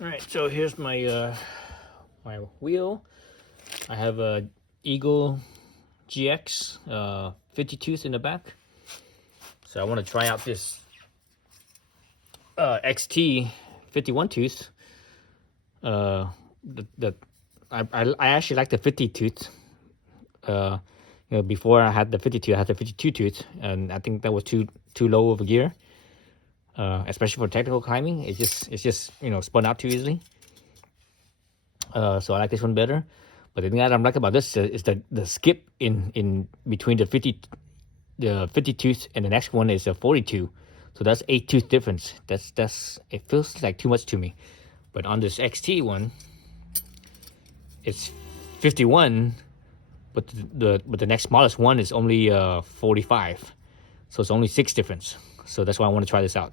All right, so here's my my wheel. I have a Eagle GX 50 tooth in the back. So I want to try out this XT 51 tooth. I actually like the 50 tooth. Before I had the 52, I had the 52 tooth, and I think that was too low of a gear. Especially for technical climbing, it's just spun out too easily. So I like this one better. But the thing that I like about this is the skip in between the 50 tooth and the next one is a 42. So that's 8 tooth difference. That's it feels like too much to me. But on this XT one, it's 51, but the next smallest one is only 45. So it's only 6 difference. So that's why I want to try this out.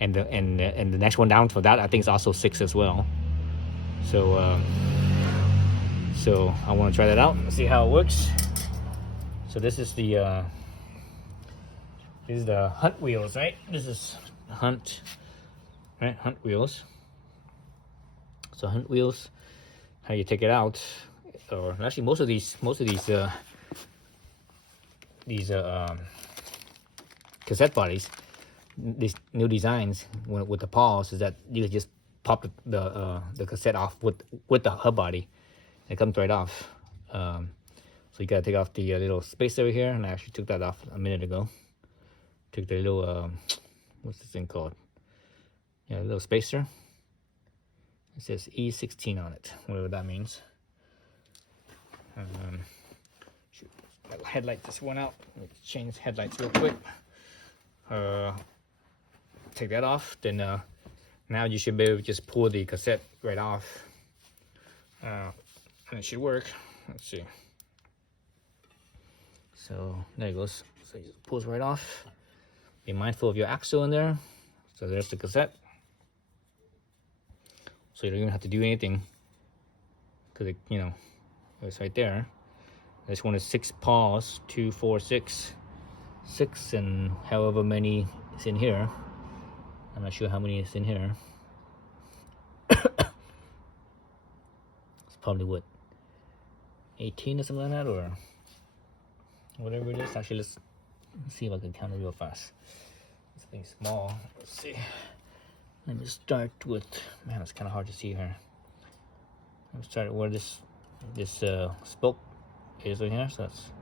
And the next one down for that, I think is also 6 as well. So so I want to try that out and see how it works. So this is the Hunt wheels, right? This is Hunt, right? Hunt wheels. So Hunt wheels, how you take it out, or actually most of these cassette bodies, these new designs with the paws, is that you just pop the cassette off with the hub body. It comes right off. So you gotta take off the little spacer over here, and I actually took that off a minute ago. Took the little what's this thing called? Yeah, a little spacer. It says E16 on it, whatever that means. Shoot, my headlight just went out. Let's change headlights real quick. Take that off. Then now you should be able to just pull the cassette right off. And it should work. Let's see. So there it goes. So it just pulls right off. Be mindful of your axle in there. So there's the cassette. So you don't even have to do anything, because it's right there. This one is 6 paws, 2, 4, 6, 6, and however many is in here. I'm not sure how many is in here. It's probably what, 18 or something like that, or whatever it is. Actually, let's see if I can count it real fast. This thing's small. Let's see. Let me start with, man, it's kind of hard to see here. Let me start where this spoke is right here. So that's,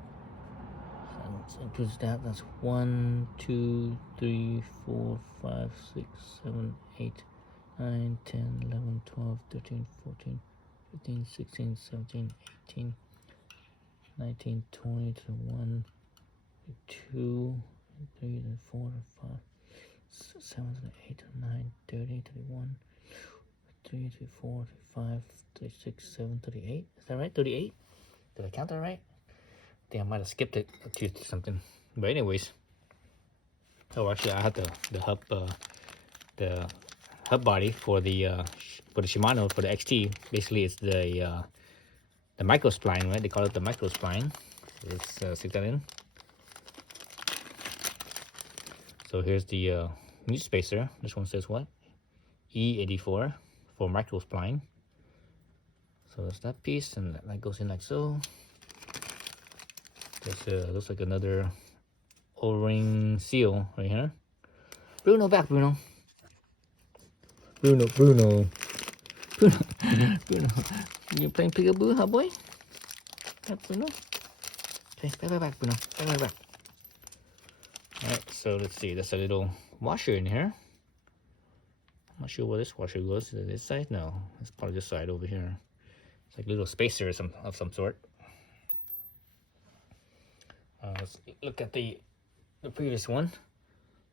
includes that. That's 1, 2, 3, 4, 5, 6, 7, 8, 9, 10, 11, 12, 13, 14, 15, 16, 17, 18, 19, 20, 21, 22, 23, 24, 25, 7, 8, 9, 30, 31, 33, 34, 35, 36, 7, 38. Is that right? 38? Did I count that right? I think I might have skipped it a tooth or something. But anyways. Oh, actually, I had the hub body for the Shimano, for the XT. Basically, it's the micro spline, right? They call it the micro spline. So let's stick that in. So here's the new spacer. This one says what? E84 for micro spline. So that's that piece, and that goes in like so. There's looks like another O-ring seal right here. Bruno, back, Bruno. Bruno. Bruno. You playing peekaboo, huh, boy? Back, Bruno. Okay, back, Bruno. Back. Alright, so let's see. There's a little washer in here. I'm not sure where this washer goes. Is it this side? No, it's probably this side over here. It's like a little spacer of some sort. Let's look at the previous one.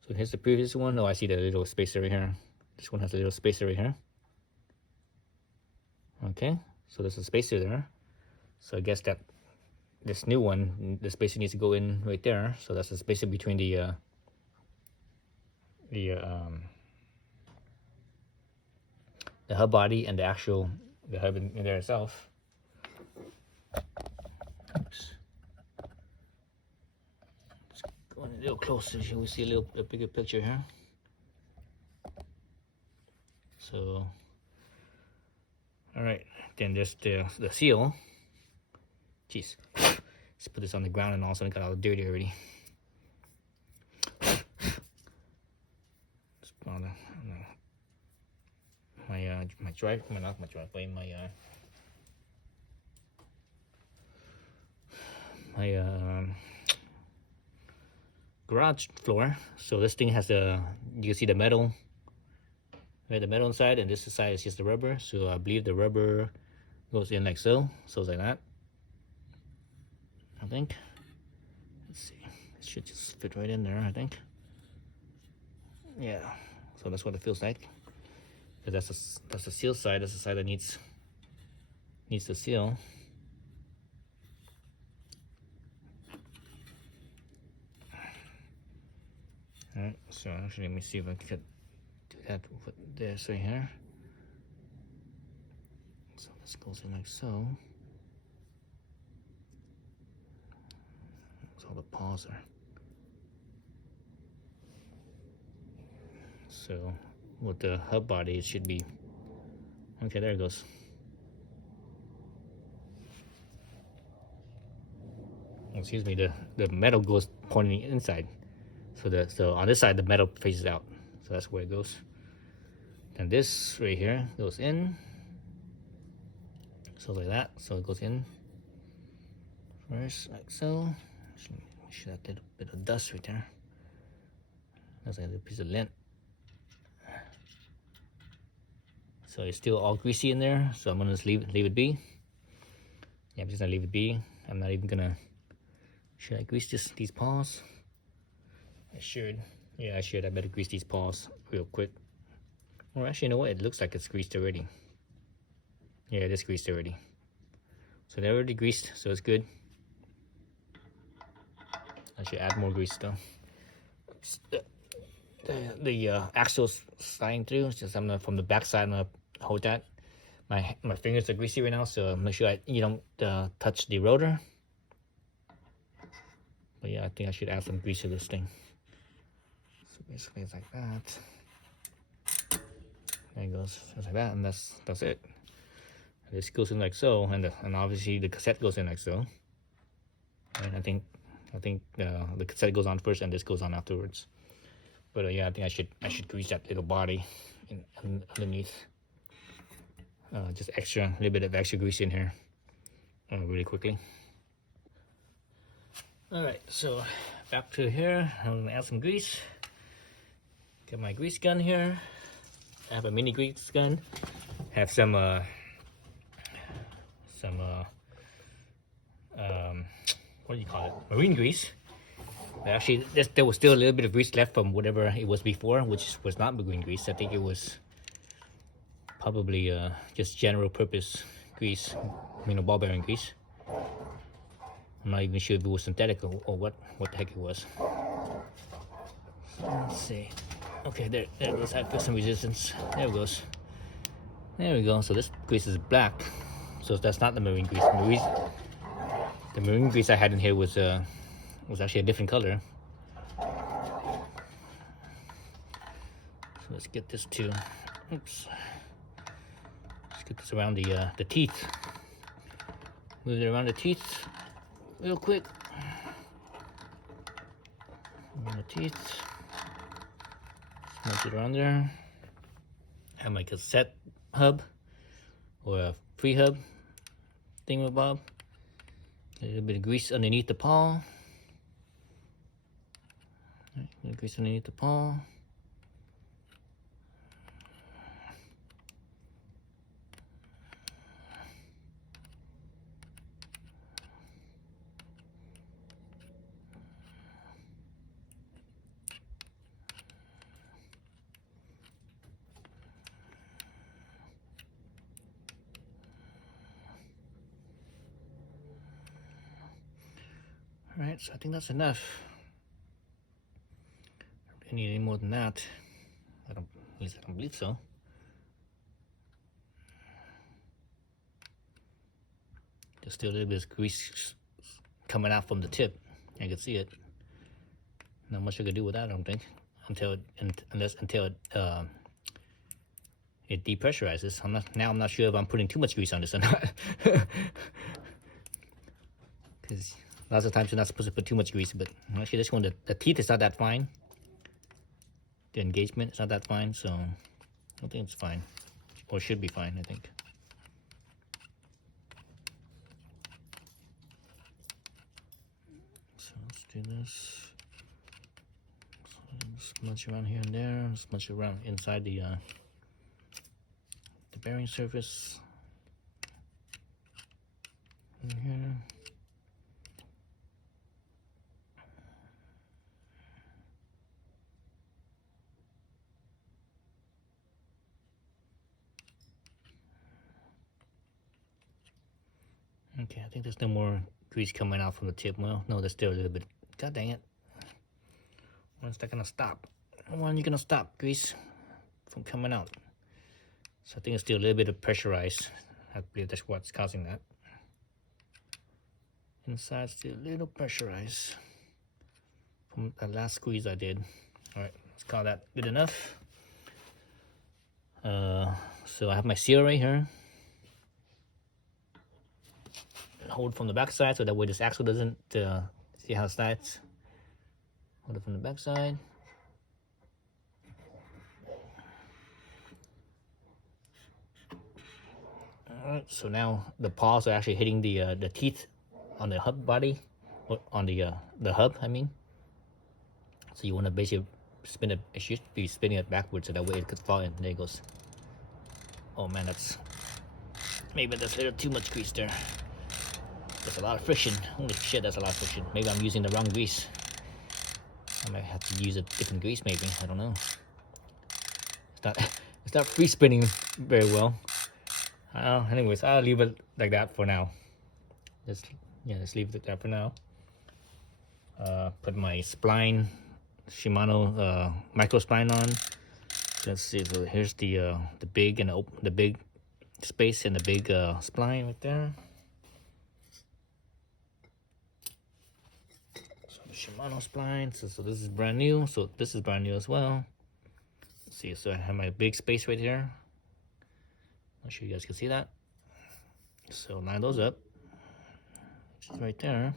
So here's the previous one. Oh, I see the little spacer right here. This one has a little spacer right here. Okay, so there's a spacer there. So I guess that this new one, the spacer needs to go in right there. So that's the spacer between the hub body and the hub in there itself. Oops. Let's go in a little closer so we see a bigger picture here. So All right, then there's the seal. Jeez, let's put this on the ground, and also it got all dirty already. My driveway, not my driveway, my garage floor. So this thing has you can see the metal, right? The metal inside, and this side is just the rubber. So I believe the rubber goes in like so. So it's like that, I think. Let's see, it should just fit right in there, I think. Yeah, so that's what it feels like. Because that's the seal side. That's the side that needs the seal. Alright, so actually let me see if I can do that with this right here. So this goes in like so. So the paws are. So with the hub body, it should be okay. There it goes. Excuse me. The metal goes pointing inside. So on this side, the metal faces out. So that's where it goes. And this right here goes in. So like that. So it goes in first, like so. Should have did a bit of dust right there. That's like a piece of lint. So it's still all greasy in there. So I'm gonna just leave it be. Yeah, I'm just gonna leave it be. I'm not even gonna. Should I grease these paws? I should. Yeah, I should. I better grease these paws real quick. Or actually, you know what? It looks like it's greased already. Yeah, it is greased already. So they're already greased, so it's good. I should add more grease though. The axle's sliding through. It's just I'm gonna, from the back side, I'm gonna hold that. My fingers are greasy right now, so make sure you don't touch the rotor. But yeah, I think I should add some grease to this thing. So basically it's like that. There it goes, just like that, and that's it. This goes in like so, and obviously the cassette goes in like so. And I think the cassette goes on first, and this goes on afterwards. But yeah, I think I should grease that little body underneath. Just a little bit of extra grease in here, really quickly. All right, so back to here. I'm gonna add some grease. Get my grease gun here. I have a mini grease gun. Have some what do you call it? Marine grease. But actually, there was still a little bit of grease left from whatever it was before, which was not marine grease. I think it was probably just general purpose grease, ball bearing grease. I'm not even sure if it was synthetic or what the heck it was. So let's see. Okay, there it goes. I put some resistance. There it goes. There we go. So this grease is black. So that's not the marine grease. The marine grease I had in here was actually a different color. So let's get this to. Oops. Let's get this around the teeth. Move it around the teeth real quick. Around the teeth. Move it around there. Have my cassette hub or a free hub thingamabob. A little bit of grease underneath the paw. A little grease underneath the paw. Alright, so I think that's enough. I don't need any more than that. At least I don't believe so. There's still a little bit of grease coming out from the tip. I can see it. Not much I can do with that, I don't think. Until it depressurizes. I'm not sure if I'm putting too much grease on this or not. Because lots of times you're not supposed to put too much grease, but actually this one, the teeth is not that fine. The engagement is not that fine, so I think it's fine. Or should be fine, I think. So let's do this. So smudge around here and there, smudge around inside the bearing surface. In here. Okay, I think there's no more grease coming out from the tip. Well, no, there's still a little bit. God dang it. When's that gonna stop? When are you gonna stop grease from coming out? So I think it's still a little bit of pressurized. I believe that's what's causing that. Inside still a little pressurized from the last squeeze I did. All right, let's call that good enough. So I have my seal right here. Hold from the back side so that way this axle doesn't see how it slides. Hold it from the back side. Alright, so now the paws are actually hitting the teeth on the hub body, or on the hub, I mean. So you want to basically spin it. It should be spinning it backwards so that way it could fall in. There it goes. Oh man, maybe that's a little too much grease there. There's a lot of friction. Holy shit, that's a lot of friction. Maybe I'm using the wrong grease. I might have to use a different grease, maybe. I don't know. It's not free spinning very well. Anyways, I'll leave it like that for now. Let's leave it like that for now. Put my spline, Shimano micro spline on. Let's see. So here's the big and the big space and the big spline right there. Shimano spline. So this is brand new. So this is brand new as well. Let's see. So I have my big space right here. Not sure you guys can see that. So line those up. Just right there.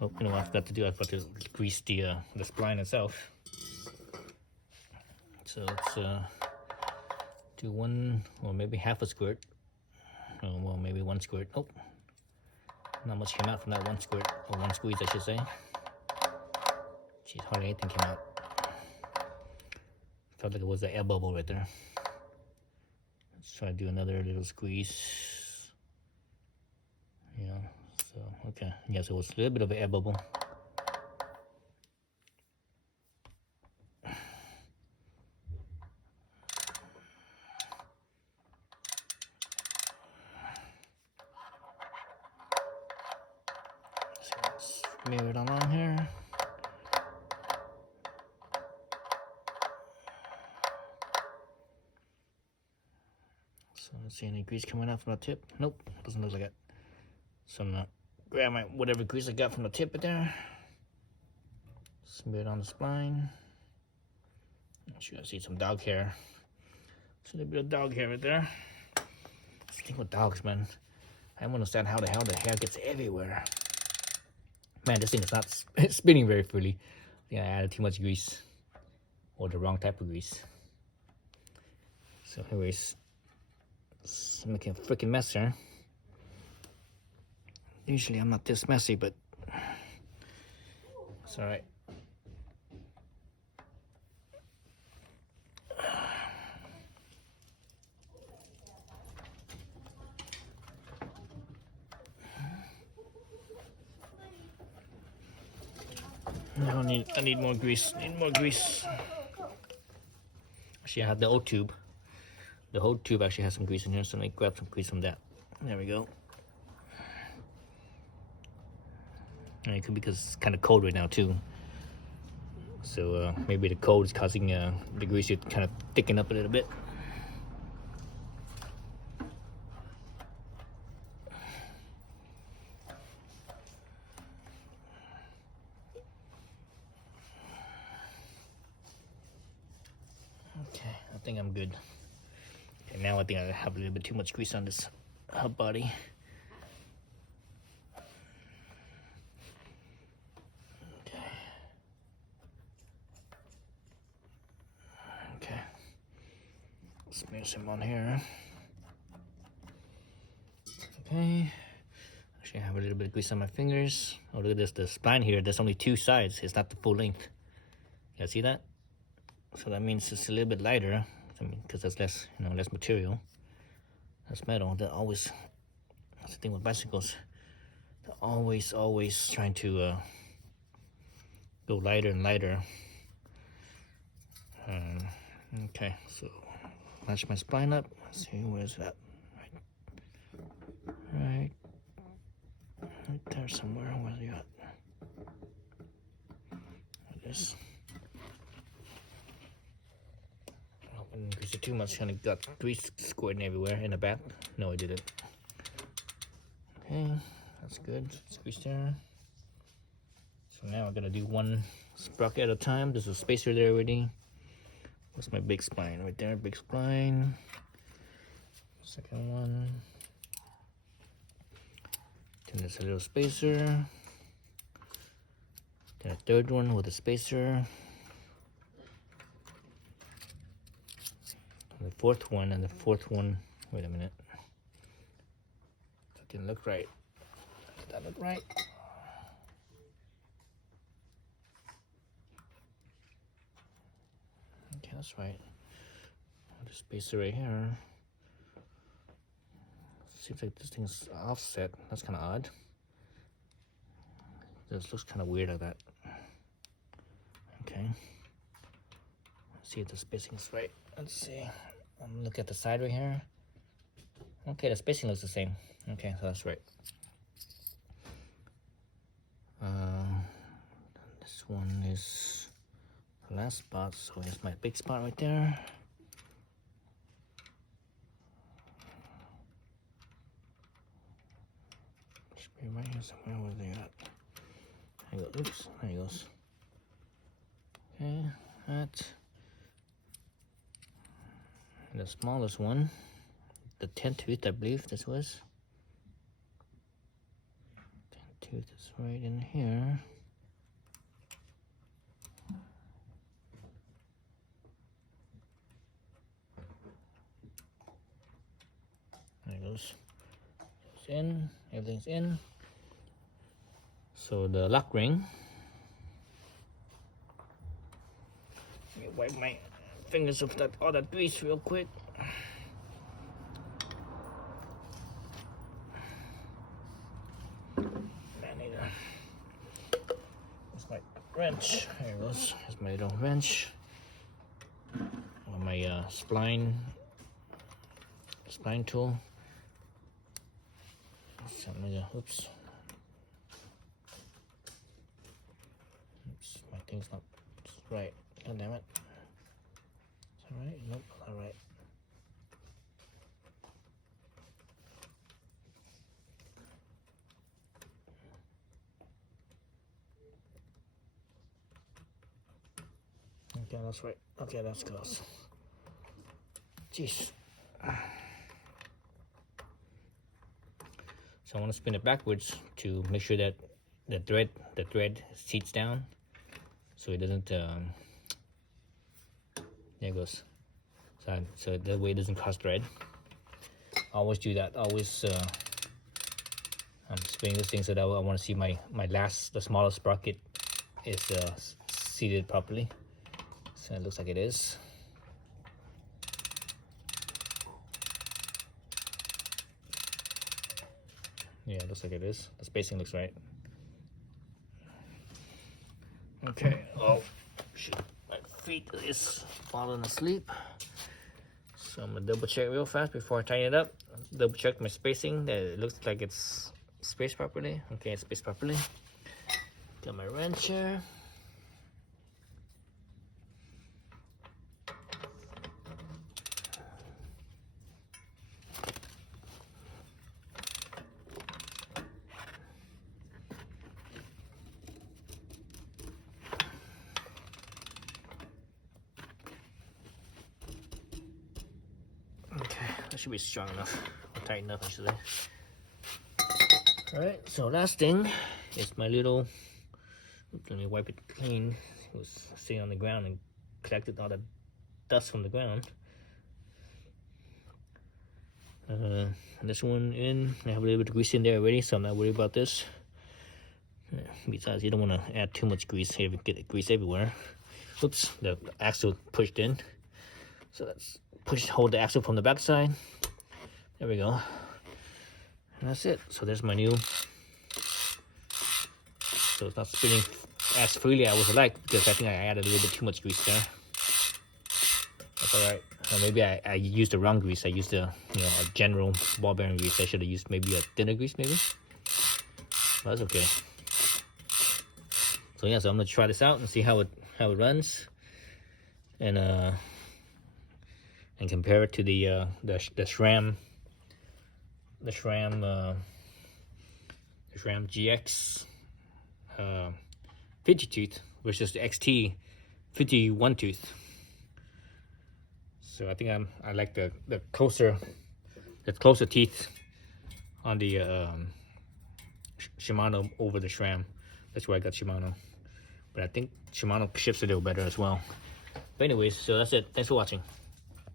Oh, you know what I forgot to do? I forgot to grease the spline itself. So let's do one, or maybe half a squirt. Oh, well, maybe one squirt. Oh. Not much came out from that one squirt, or one squeeze, I should say. Jeez, hardly anything came out. Felt like it was the air bubble right there. Let's try to do another little squeeze. Yeah, so, okay. Yeah, so it was a little bit of an air bubble. So let's smear it along here. So let's see any grease coming out from the tip. Nope, doesn't look like it. So I'm gonna grab my whatever grease I got from the tip right there. Smear it on the spline. I'm sure I see some dog hair. There's a little bit of dog hair right there. That's the thing with dogs, man. I don't understand how the hell the hair gets everywhere. Man, this thing is not spinning very freely. I think I added too much grease. Or the wrong type of grease. So anyways, it's making a freaking mess here. Usually I'm not this messy, but it's alright. I need more grease. Actually, I have the old tube. The whole tube actually has some grease in here, so let me grab some grease from that. There we go. And it could be because it's kind of cold right now too. So maybe the cold is causing the grease to kind of thicken up a little bit. Okay, I think I'm good. Okay, now I think I have a little bit too much grease on this hub body. Okay. Smear some on here. Okay. Actually, I have a little bit of grease on my fingers. Oh, look at this. The spline here, there's only 2 sides. It's not the full length. You guys see that? So that means it's a little bit lighter. I mean, because there's less, less material. That's metal. That's the thing with bicycles. They're always trying to go lighter and lighter. Okay, so match my spline up. Let's see, where's that? Right there somewhere. Where's it at? There it is. I hope I didn't grease it too much, and it got grease squirting everywhere in the back. No, I didn't. Okay, that's good. It's greased there. So now I'm gonna do one sprocket at a time. There's a spacer there already. That's my big spline right there, big spline. Second one. Then there's a little spacer. Then a third one with a spacer. And the fourth one, wait a minute. That didn't look right. Did that look right? Okay, that's right. The spacer right here. Seems like this thing's offset. That's kind of odd. This looks kind of weird like that. Okay. Let's see if the spacing is right. Let's see. Look at the side right here. Okay, the spacing looks the same. Okay, so that's right. This one is the last spot, so here's my big spot right there. Should be right here somewhere. Where they at? There you go. Oops, there he goes. Okay, that. And the smallest one, the 10th tooth, I believe this was. 10th tooth is right in here. There it goes. It's in, everything's in. So the lock ring. Let me wipe my fingers of all that grease real quick. Here's my wrench. There it goes. Here's my little wrench. Or my spline tool. Oops. Oops, my thing's not right. God damn it. Is that right? Nope, not right. Okay, that's right. Okay, that's close. Jeez. So I want to spin it backwards to make sure that the thread seats down, so it doesn't. There it goes. So that way it doesn't cross thread. Always do that. Always. I'm spinning this thing so that I want to see the smallest sprocket is seated properly. So it looks like it is. Yeah, it looks like it is. The spacing looks right. Okay. Oh, shoot. My feet is falling asleep. So I'm gonna double check real fast before I tighten it up. Double check my spacing. That it looks like it's spaced properly. Okay, it's spaced properly. Got my wrench here. Okay. That should be strong enough, or tight enough actually. Alright, so last thing is my little, let me wipe it clean. It was sitting on the ground and collected all the dust from the ground. This one in, I have a little bit of grease in there already, so I'm not worried about this. Besides, you don't want to add too much grease here, get grease everywhere. Oops, the axle pushed in. So let's hold the axle from the back side. There we go. And that's it. So there's my new. So it's not spinning as freely as I would like, because I think I added a little bit too much grease there. That's alright. Or maybe I used the wrong grease. I used a general ball bearing grease. I should have used maybe a thinner grease maybe. But that's okay. So yeah, so I'm gonna try this out and see how it runs, and compare it to the SRAM GX 50 tooth versus the XT 51 tooth. So I think I like the closer teeth on the Shimano over the SRAM. That's why I got Shimano. But I think Shimano ships a little better as well. But anyways, so that's it. Thanks for watching.